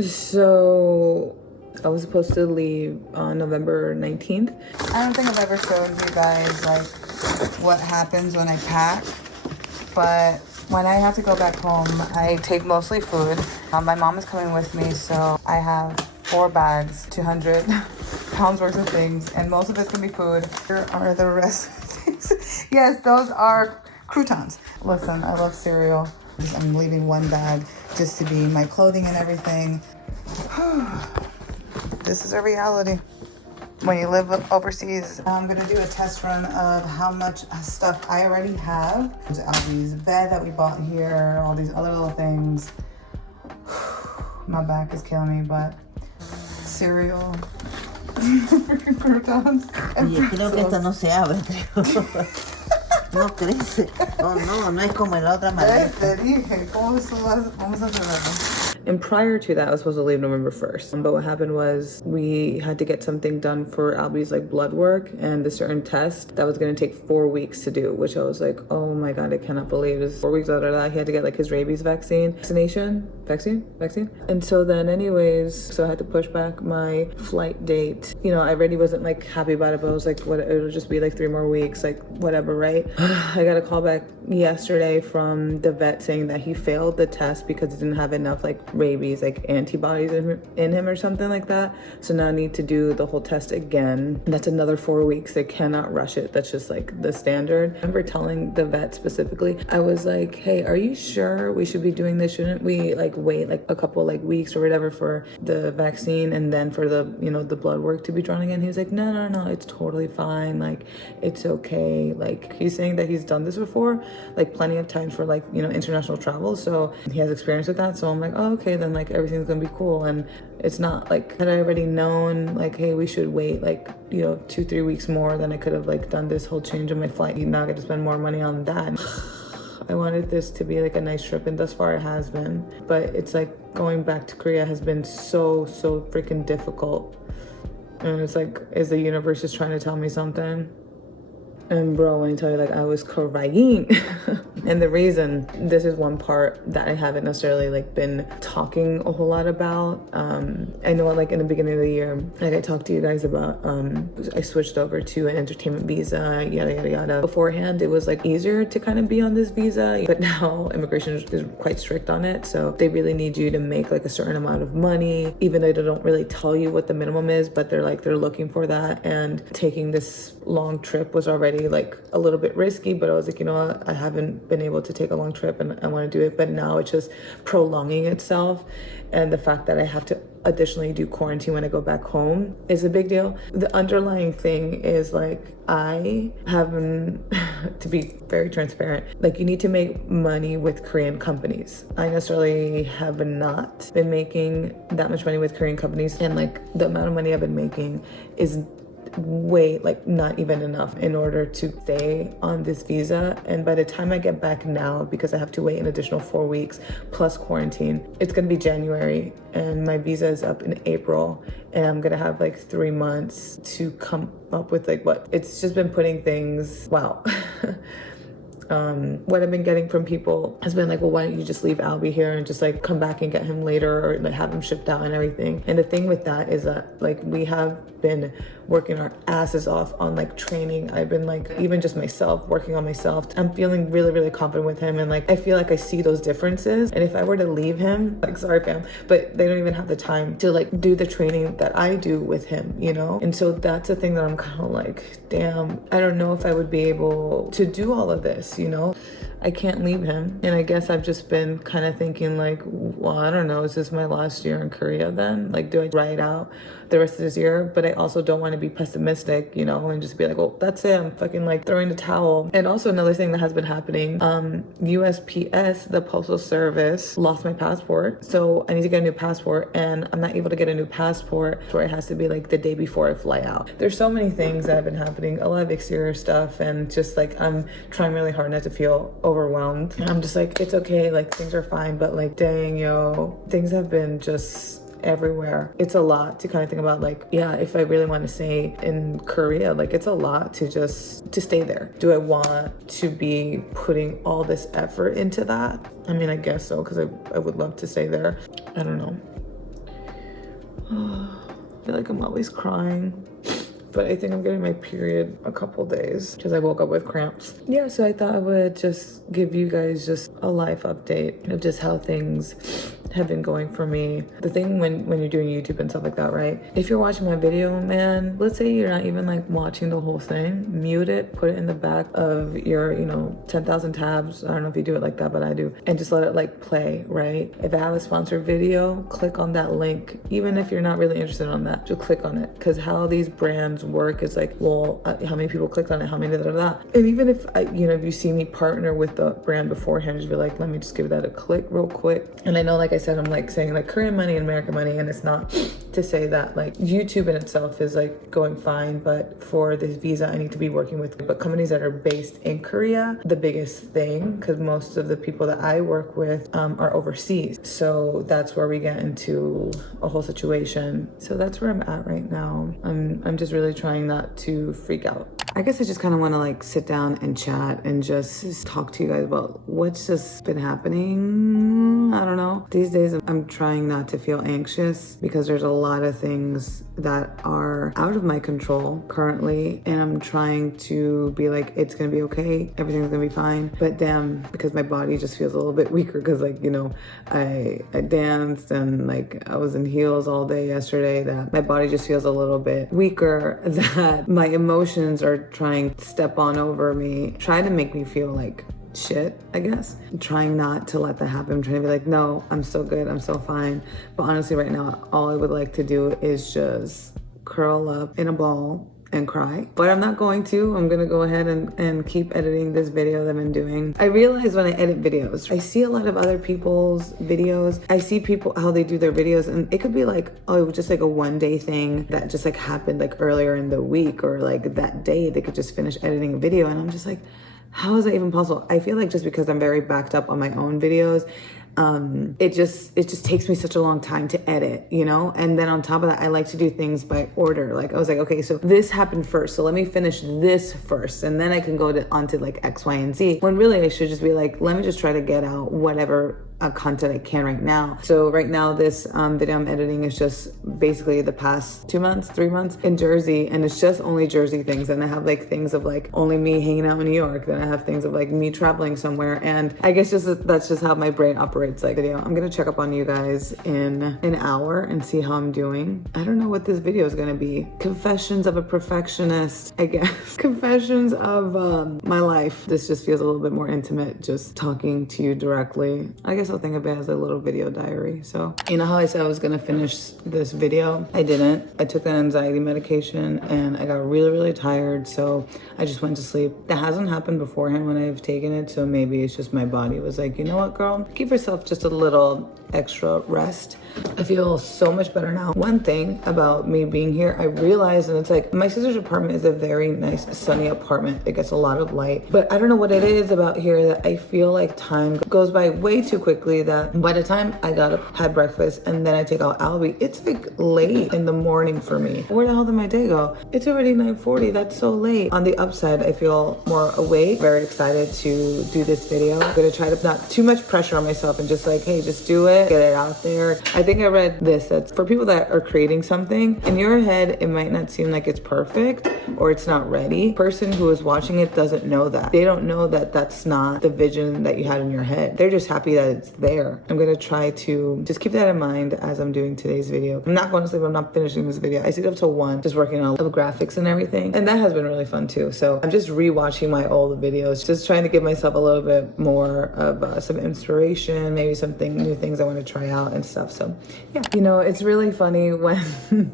So I was supposed to leave on November 19th. I don't think I've ever showed you guys like what happens when I pack, but when I have to go back home, I take mostly food. My mom is coming with me, so I have 4 bags, 200 pounds worth of things, and most of it's gonna be food. Here are the rest of things. Yes, those are croutons. Listen, I love cereal. I'm leaving 1 bag just to be my clothing and everything. This is a reality when you live overseas. I'm gonna do a test run of how much stuff I already have. There's Albie's bed that we bought here, all these other little things. My back is killing me, but cereal, croutons, and Oye, creo que esta no se abre, creo. No crece. Oh, no es como en la otra maleta. Te dije, vamos a hacerlo. And prior to that, I was supposed to leave November 1st. But what happened was we had to get something done for Albie's like blood work and the certain test that was going to take 4 weeks to do, which I was like, oh my God, I cannot believe this. 4 weeks after that, he had to get like his rabies vaccine. And so then anyways, so I had to push back my flight date. You know, I already wasn't like happy about it, but I was like, what, it'll just be like 3 more weeks, like whatever, right? I got a call back yesterday from the vet saying that he failed the test because he didn't have enough like rabies like antibodies in him or something like that. So now I need to do the whole test again. That's another 4 weeks. They cannot rush it. That's just like the standard. I remember telling the vet specifically, I was like, hey, are you sure we should be doing this? Shouldn't we like wait like a couple like weeks or whatever for the vaccine and then for the, you know, the blood work to be drawn again? He was like, no, it's totally fine, like it's okay. Like he's saying that he's done this before, like plenty of times for like, you know, international travel, so he has experience with that. So I'm like, oh, okay, then like everything's gonna be cool. And it's not like, had I already known like, hey, we should wait like, you know, 2-3 weeks more, then I could have like done this whole change in my flight. You're not gonna spend more money on that. I wanted this to be like a nice trip, and thus far it has been, but it's like going back to Korea has been so freaking difficult. And it's like, is the universe just trying to tell me something? And bro, when I tell you, like, I was crying. And the reason, this is one part that I haven't necessarily like been talking a whole lot about. I know like in the beginning of the year, like I talked to you guys about, I switched over to an entertainment visa, yada yada. Beforehand, it was like easier to kind of be on this visa, but now immigration is quite strict on it. So they really need you to make like a certain amount of money, even though they don't really tell you what the minimum is, but they're looking for that. And taking this long trip was already like a little bit risky, but I was like, you know what, I haven't been able to take a long trip and I want to do it, but now it's just prolonging itself. And the fact that I have to additionally do quarantine when I go back home is a big deal. The underlying thing is like, I haven't, to be very transparent, like you need to make money with Korean companies. I necessarily have not been making that much money with Korean companies, and like the amount of money I've been making is way like not even enough in order to stay on this visa. And by the time I get back now, because I have to wait an additional 4 weeks plus quarantine, it's gonna be January and my visa is up in April, and I'm gonna have like 3 months to come up with like what, it's just been putting things, wow. What I've been getting from people has been like, well, why don't you just leave Albie here and just like come back and get him later, or like have him shipped out and everything. And the thing with that is that like we have been working our asses off on like training. I've been like, even just myself, working on myself. I'm feeling really confident with him, and like I feel like I see those differences. And if I were to leave him, like sorry fam, but they don't even have the time to like do the training that I do with him, you know? And so that's the thing that I'm kind of like, damn, I don't know if I would be able to do all of this, you know? I can't leave him. And I guess I've just been kind of thinking like, well, I don't know, is this my last year in Korea then? Like, do I ride out the rest of this year? But I also don't want to be pessimistic, you know, and just be like, well, that's it, I'm fucking like throwing the towel. And also another thing that has been happening, USPS, the postal service, lost my passport. So I need to get a new passport, and I'm not able to get a new passport where it has to be like the day before I fly out. There's so many things that have been happening, a lot of exterior stuff, and just like I'm trying really hard not to feel overwhelmed. And I'm just like, it's okay, like things are fine, but like dang, yo, things have been just everywhere. It's a lot to kind of think about, like, yeah, if I really want to stay in Korea, like it's a lot to stay there. Do I want to be putting all this effort into that? I mean, I guess so, because I would love to stay there. I don't know. I feel like I'm always crying. But I think I'm getting my period a couple days because I woke up with cramps. Yeah, so I thought I would just give you guys just a life update of just how things have been going for me. The thing when you're doing YouTube and stuff like that, right? If you're watching my video, man, let's say you're not even like watching the whole thing, mute it, put it in the back of your, 10,000 tabs. I don't know if you do it like that, but I do. And just let it like play, right? If I have a sponsored video, click on that link. Even if you're not really interested on that, just click on it. Because how these brands work is like, well, how many people clicked on it? How many da. And even if, if you see me partner with the brand beforehand, just be like, let me just give that a click real quick. And I know, like I said, I'm like saying like Korean money and American money, and it's not to say that like YouTube in itself is like going fine, but for this visa I need to be working with but companies that are based in Korea. The biggest thing, because most of the people that I work with are overseas, so that's where we get into a whole situation. So that's where I'm at right now. I'm just really trying not to freak out. I guess I just kind of want to like sit down and chat and just talk to you guys about what's just been happening. I don't know. These days I'm trying not to feel anxious because there's a lot of things that are out of my control currently, and I'm trying to be like, it's gonna be okay, everything's gonna be fine. But damn, because my body just feels a little bit weaker because like, I danced and like I was in heels all day yesterday, that my body just feels a little bit weaker, that my emotions are trying to step on over me, trying to make me feel like shit, I guess. I'm trying not to let that happen. I'm trying to be like, no, I'm still good, I'm still fine. But honestly, right now, all I would like to do is just curl up in a ball and cry. But I'm not going to. I'm gonna go ahead and keep editing this video that I've been doing. I realize when I edit videos, I see a lot of other people's videos. I see people, how they do their videos, and it could be like, oh, just like a one-day thing that just like happened like earlier in the week, or like that day they could just finish editing a video. And I'm just like, how is that even possible? I feel like just because I'm very backed up on my own videos, it just takes me such a long time to edit, and then on top of that, I like to do things by order. Like I was like, okay, so this happened first, so let me finish this first, and then I can go onto like X, Y, and Z, when really I should just be like, let me just try to get out whatever content I can right now. So right now, this video I'm editing is just basically the past 2 months, 3 months in Jersey, and it's just only Jersey things. And I have like things of like only me hanging out in New York, then I have things of like me traveling somewhere, and I guess that's just how my brain operates. Like video, I'm gonna check up on you guys in an hour and see how I'm doing. I don't know what this video is gonna be. Confessions of a perfectionist, I guess. Confessions of my life. This just feels a little bit more intimate, just talking to you directly. I guess I'll think of it as a little video diary. So, you know how I said I was gonna finish this video? I didn't. I took an anxiety medication and I got really, really tired, so I just went to sleep. That hasn't happened beforehand when I've taken it, so maybe it's just my body was like, you know what, girl? Give yourself just a little extra rest. I feel so much better now. One thing about me being here, I realized, and it's like, my sister's apartment is a very nice sunny apartment. It gets a lot of light, but I don't know what it is about here that I feel like time goes by way too quickly, that by the time I got up, had breakfast, and then I take out Albie, it's like late in the morning for me. Where the hell did my day go? It's already 9:40. That's so late. On the upside, I feel more awake, very excited to do this video. I'm gonna try to not too much pressure on myself and just like, hey, just do it, get it out there. I think I read this, that's for people that are creating something, in your head, it might not seem like it's perfect or it's not ready. The person who is watching it doesn't know that. They don't know that that's not the vision that you had in your head. They're just happy that it's there. I'm gonna try to just keep that in mind as I'm doing today's video. I'm not going to sleep, I'm not finishing this video. I stayed up till 1, just working on the graphics and everything. And that has been really fun too. So I'm just rewatching my old videos, just trying to give myself a little bit more of some inspiration, maybe something, new things I want to try out and stuff. So yeah, it's really funny when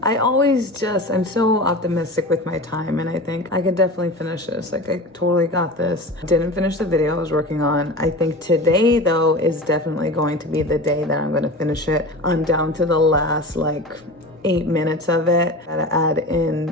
I'm so optimistic with my time, and I think I could definitely finish this. Like, I totally got this. Didn't finish the video I was working on. I think today though is definitely going to be the day that I'm going to finish it. I'm down to the last like 8 minutes of it. Gotta add in,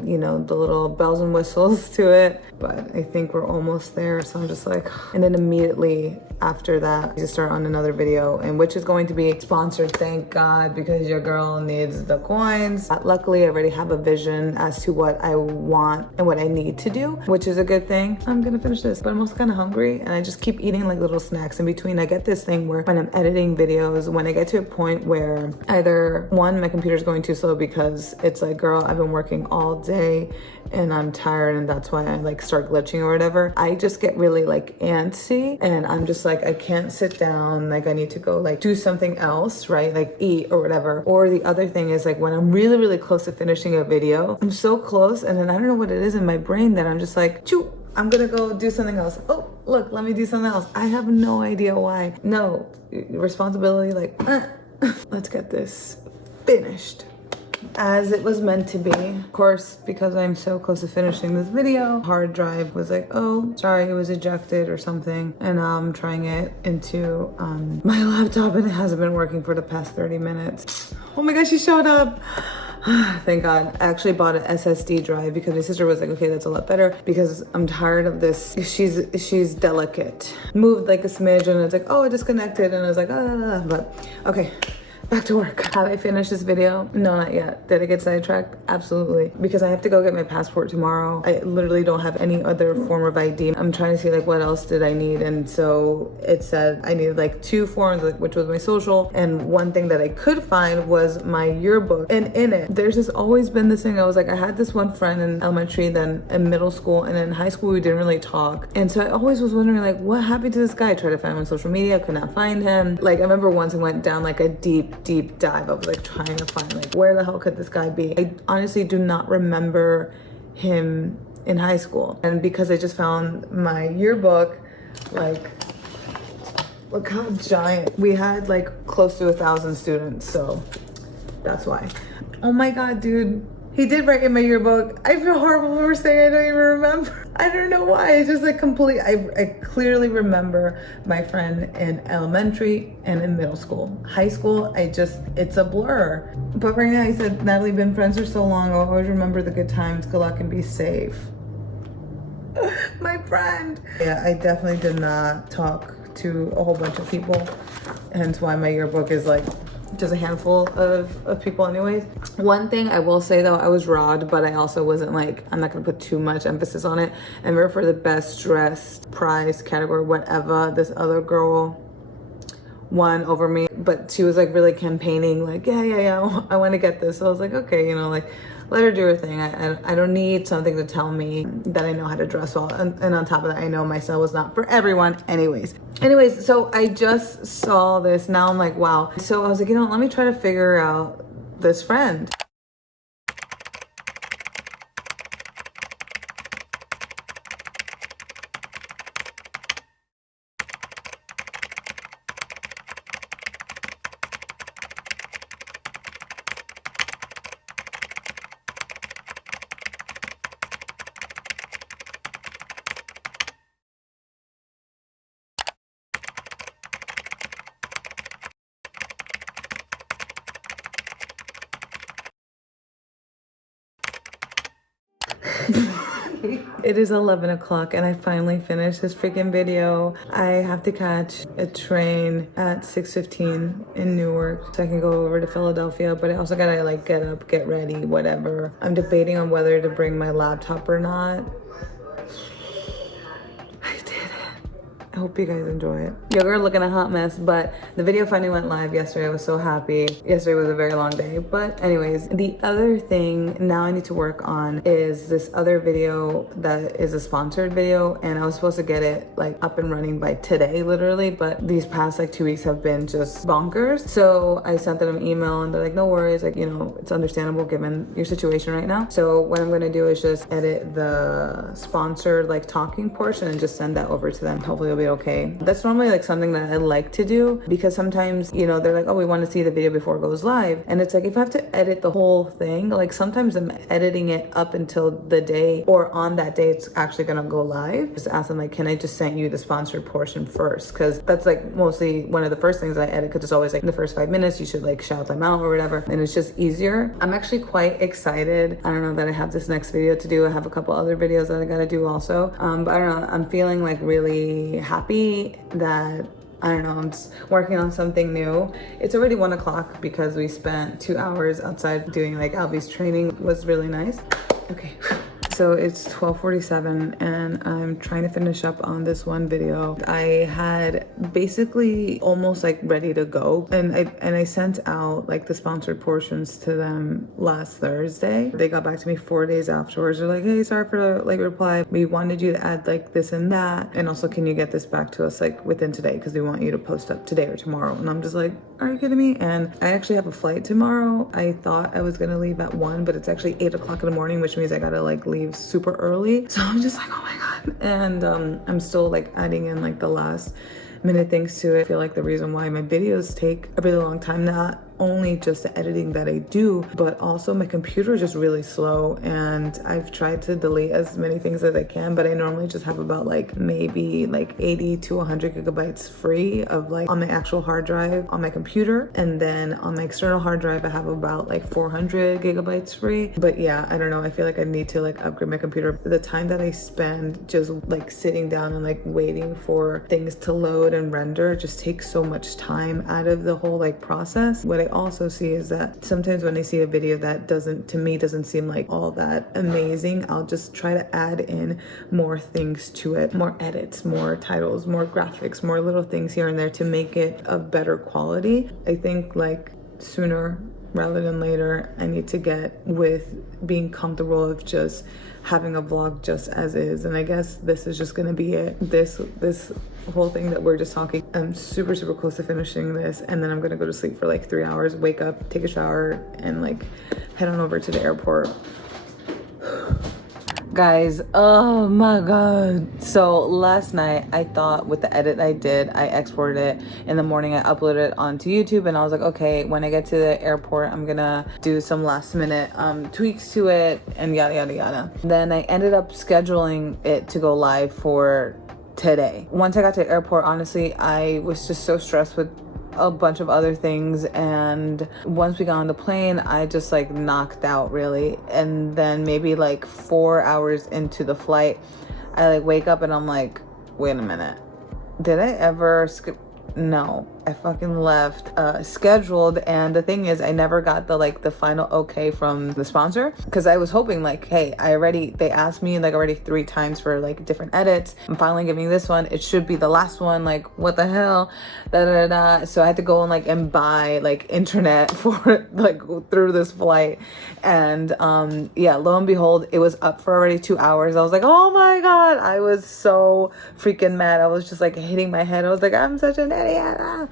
the little bells and whistles to it, but I think we're almost there. So I'm just like, and then immediately after that, I just start on another video, and which is going to be sponsored, thank God, because your girl needs the coins. Luckily, I already have a vision as to what I want and what I need to do, which is a good thing. I'm gonna finish this, but I'm also kind of hungry, and I just keep eating like little snacks in between. I get this thing where when I'm editing videos, when I get to a point where either one, my computer's going too slow because it's like, girl, I've been working all day and I'm tired, and that's why I like start glitching or whatever. I just get really like antsy, and I'm just like, I can't sit down, like I need to go like do something else, right? Like eat or whatever. Or the other thing is like when I'm really, really close to finishing a video, I'm so close, and then I don't know what it is in my brain that I'm just like, choo, I'm gonna go do something else. Oh, look, let me do something else. I have no idea why. No, responsibility, like, let's get this finished as it was meant to be. Of course, because I'm so close to finishing this video, hard drive was like, oh, sorry, it was ejected or something. And now I'm trying it into my laptop, and it hasn't been working for the past 30 minutes. Oh my gosh, she showed up. Thank God. I actually bought an SSD drive because my sister was like, okay, that's a lot better because I'm tired of this. She's delicate. Moved like a smidge and it's like, oh, it disconnected. And I was like, ah, but okay. Back to work. Have I finished this video? No, not yet. Did I get sidetracked? Absolutely. Because I have to go get my passport tomorrow. I literally don't have any other form of ID. I'm trying to see like what else did I need, and so it said I needed like 2 forms, like, which was my social, and one thing that I could find was my yearbook. And in it, there's just always been this thing. I was like, I had this one friend in elementary, then in middle school, and in high school we didn't really talk. And so I always was wondering like, what happened to this guy? I tried to find him on social media, could not find him. Like I remember once I went down like a deep dive of like trying to find like where the hell could this guy be. I honestly do not remember him in high school, and because I just found my yearbook, like look how giant. We had like close to 1,000 students, so that's why. Oh my god, dude, he did write in my yearbook. I feel horrible for saying I don't even remember. I don't know why. It's just like complete. I clearly remember my friend in elementary and in middle school. High school, it's a blur. But right now, he said, Natalie, been friends for so long. I'll always remember the good times. Good luck and be safe. My friend. Yeah, I definitely did not talk to a whole bunch of people. Hence why my yearbook is like just a handful of people anyways. One thing I will say though, I was robbed, but I also wasn't like, I'm not gonna put too much emphasis on it. And remember, for the best dressed prize category, whatever, this other girl won over me, but she was like really campaigning like, yeah, I want to get this. So I was like, okay, you know, like let her do her thing. I don't need something to tell me that I know how to dress well. And on top of that, I know my style was not for everyone anyways, so I just saw this. Now I'm like, wow. So I was like, you know, let me try to figure out this friend. It is 11 o'clock and I finally finished this freaking video. I have to catch a train at 6:15 in Newark so I can go over to Philadelphia, but I also gotta like get up, get ready, whatever. I'm debating on whether to bring my laptop or not. I hope you guys enjoy it. Yo, we're looking a hot mess, but the video finally went live yesterday. I was so happy. Yesterday was a very long day, but anyways, the other thing now I need to work on is this other video that is a sponsored video, and I was supposed to get it like up and running by today, literally, but these past like 2 weeks have been just bonkers. So I sent them an email and they're like, no worries, like, you know, it's understandable given your situation right now. So what I'm gonna do is just edit the sponsored like talking portion and just send that over to them. Hopefully it'll be okay. That's normally like something that I like to do because sometimes, you know, they're like, oh, we want to see the video before it goes live. And it's like, if I have to edit the whole thing, like sometimes I'm editing it up until the day or on that day it's actually gonna go live. Just ask them like, can I just send you the sponsored portion first? Because that's like mostly one of the first things I edit, because it's always like in the first 5 minutes you should like shout them out or whatever, and it's just easier. I'm actually quite excited. I don't know that I have this next video to do. I have a couple other videos that I gotta do also, but I don't know, I'm feeling like really happy that, I don't know, I'm just working on something new. It's already 1 o'clock because we spent 2 hours outside doing like Albie's training. It was really nice. Okay, So it's 12:47 and I'm trying to finish up on this one video. I had basically almost like ready to go, and I sent out like the sponsored portions to them last Thursday. They got back to me 4 days afterwards. They're like, hey, sorry for the late reply. We wanted you to add like this and that, and also can you get this back to us like within today, because we want you to post up today or tomorrow. And I'm just like, are you kidding me? And I actually have a flight tomorrow. I thought I was gonna leave at 1, but it's actually 8 o'clock in the morning, which means I gotta like leave super early. So I'm just like, oh my god. And I'm still like adding in like the last minute things to it. I feel like the reason why my videos take a really long time, not only just the editing that I do, but also my computer is just really slow, and I've tried to delete as many things as I can, but I normally just have about like maybe like 80 to 100 gigabytes free of like on my actual hard drive on my computer, and then on my external hard drive I have about like 400 gigabytes free. But yeah, I don't know, I feel like I need to like upgrade my computer. The time that I spend just like sitting down and like waiting for things to load and render just takes so much time out of the whole like process. What I also see is that sometimes when I see a video that doesn't seem like all that amazing, I'll just try to add in more things to it, more edits, more titles, more graphics, more little things here and there to make it a better quality. I think like sooner rather than later, I need to get with being comfortable of just having a vlog just as is. And I guess this is just gonna be it. This whole thing that we're just talking, I'm super close to finishing this, and then I'm gonna go to sleep for like 3 hours, wake up, take a shower, and like head on over to the airport. Guys, oh my god. So last night I thought with the edit I did, I exported it. In the morning I uploaded it onto YouTube, and I was like, okay, when I get to the airport I'm gonna do some last minute tweaks to it and yada yada yada. Then I ended up scheduling it to go live for today. Once I got to the airport, honestly, I was just so stressed with a bunch of other things, and once we got on the plane I just like knocked out really. And then maybe like 4 hours into the flight I like wake up and I'm like, wait a minute, did I ever skip? No, I fucking left scheduled. And the thing is, I never got the final okay from the sponsor, because I was hoping like, hey, they asked me like already 3 times for like different edits. I'm finally giving this one, it should be the last one, like what the hell, so I had to go and buy like internet for like through this flight. And yeah, lo and behold, it was up for already 2 hours. I was like, oh my god, I was so freaking mad. I was just like hitting my head. I was like, I'm such an idiot.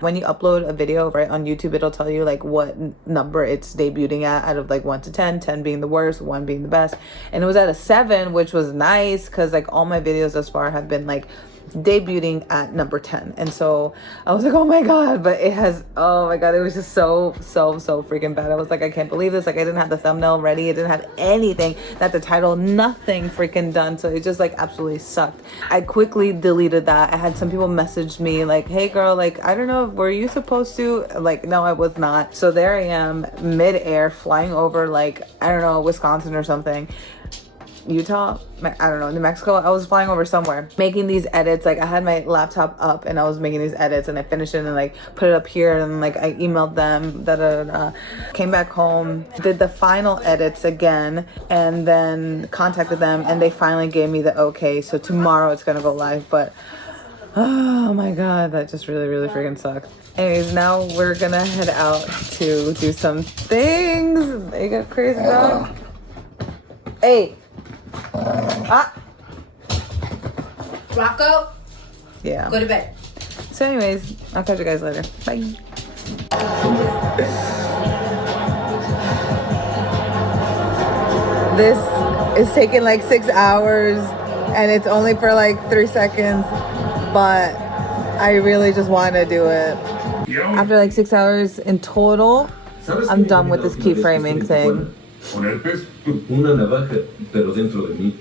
When you upload a video right on YouTube, it'll tell you like what number it's debuting at out of like 1 to 10, 10 being the worst, 1 being the best. And it was at a 7, which was nice, because like all my videos thus far have been like debuting at number 10. And so I was like, oh my god. But it has, oh my god, it was just so freaking bad. I was like, I can't believe this. Like I didn't have the thumbnail ready, it didn't have anything, not the title, nothing freaking done. So it just like absolutely sucked. I quickly deleted that. I had some people message me like, hey girl, like I don't know, were you supposed to? Like, no, I was not. So there I am, mid-air, flying over like, I don't know, Wisconsin or something, Utah, I don't know, New Mexico. I was flying over somewhere making these edits. Like I had my laptop up and I was making these edits, and I finished it and like put it up here, and like I emailed them, came back home, did the final edits again, and then contacted them, and they finally gave me the okay. So tomorrow it's gonna go live. But oh my god, that just really freaking sucked. Anyways, now we're gonna head out to do some things. They got crazy dog. Hey. Rocco? Yeah. Go to bed. So anyways, I'll catch you guys later. Bye. This is taking like 6 hours and it's only for like 3 seconds, but I really just want to do it. After like 6 hours in total, I'm done with this keyframing thing. Poner una navaja, pero dentro de mí.